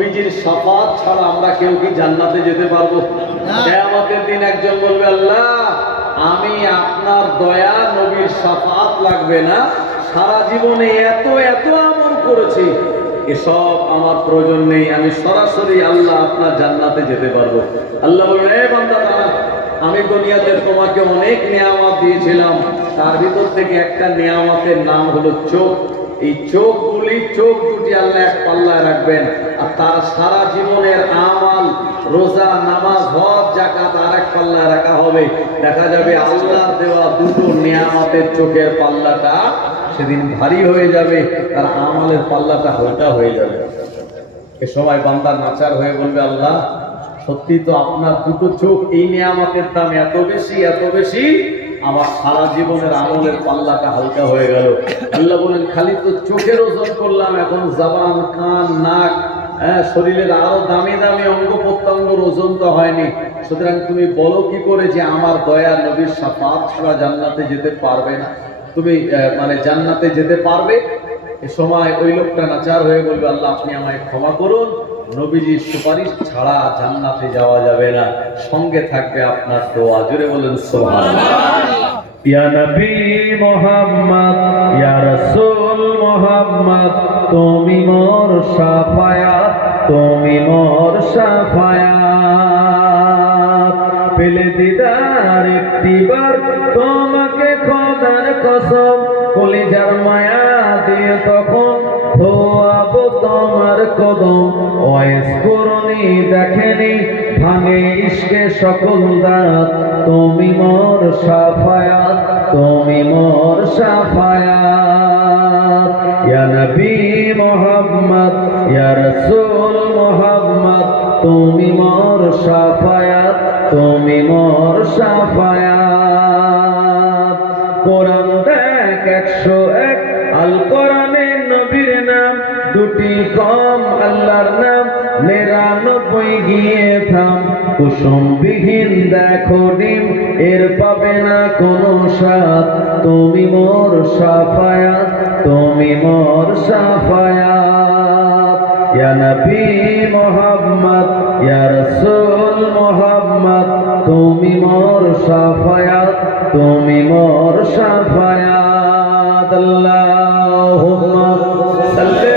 নবীজির শাফাত ছাড়া আমরা কেউ কি জান্নাতে যেতে পারবো? কিয়ামতের দিন একজন বলবে, আল্লাহ আমি আপনার দয়া নবীর শাফাত লাগবে না, সারা জীবনে এত এত আমল করেছি, এসব আমার প্রয়োজন নেই, আমি সরাসরি আল্লাহ আপনার জান্নাতে যেতে পারবো। আল্লাহ বললেন, এ বান্দা দাঁড়া, আমি দুনিয়াতে তোমাকে অনেক নিয়ামত দিয়েছিলাম, তার ভিতর থেকে একটা নিয়ামতের নাম হলো চোখ। এই চোখ দুটি আল্লাহ এক পাল্লায় রাখবেন, আর তার সারা জীবনের আমাল, রোজা, নামাজ, হজ, যাকাত আর এক পাল্লায় রাখা হবে। দেখা যাবে আল্লাহর দেওয়া দুটো নিয়ামতের চোখের পাল্লাটা সেদিন ভারী হয়ে যাবে, তার আমলের পাল্লাটা হালকা হয়ে যাবে। এ সময় বান্দা নাচার হয়ে বলবে, আল্লাহ সত্যি তো আপনার দুটো চোখ, এই নিয়ামতের দাম এত বেশি, এত বেশি, আমার সারা জীবনের আমলের পাল্লাটা হালকা হয়ে গেল। আল্লাহ বলেন, খালি তো চোখের ওজন করলাম, এখন জবান, কান, নাক, শরীরের আরো দামি দামি অঙ্গ প্রত্যঙ্গের ওজন তো হয়নি। সুতরাং তুমি বলো কি করে যে আমার দয়া নবীর শাফাত ছাড়া জান্নাতে যেতে পারবে না, তুমি মানে জান্নাতে যেতে পারবে? এ সময় ওই লোকটা নাচার হয়ে বলবে, আল্লাহ আপনি আমায় ক্ষমা করুন, নবীজির সুপারিশ ছাড়া জান্নাতে যাওয়া যাবে না, সঙ্গে থাকবে আপনার দোয়া। জোরে বলেন সুবহানাল্লাহ। ইয়া নবী মুহাম্মদ, ইয়া রাসূল মুহাম্মদ, তুমি মোর শাফায়াত, তুমি মোর শাফায়াত, পেলে দিদার একটিবার তোমাকে খোদার কসম, কলিজার মায়া দিয়ে তখন ধোয়াবো তোমার কদম, ওয়াইস করনি দেখেনি ভাঙে ইশকে সকল দাঁত, তুমি মোর শাফায়াত, তুমি মোর শাফায়াত। ইয়া নবী মুহাম্মদ, ইয়া রাসূল মুহাম্মদ, তুমি মোর শাফায়াত, তুমি মোর শাফায়াত। কোরআন দেখ 101, আল কোরআনে নবীর নাম দুটি কম, আল্লাহর নাম 99 গিয়ে থাম, কুসুমবিহীন দেখো ডিম, এর পাবে না কোনো স্বাদ, তুমি মোর শাফায়াত, তুমি মোর শাফায়াত। ইয়া নবী মুহাম্মদ, ইয়া রাসূল মুহাম্মদ, তুমি মোর শাফায়াত, তুমি মোর শাফায়াত। আল্লাহুম্মা সাল্লি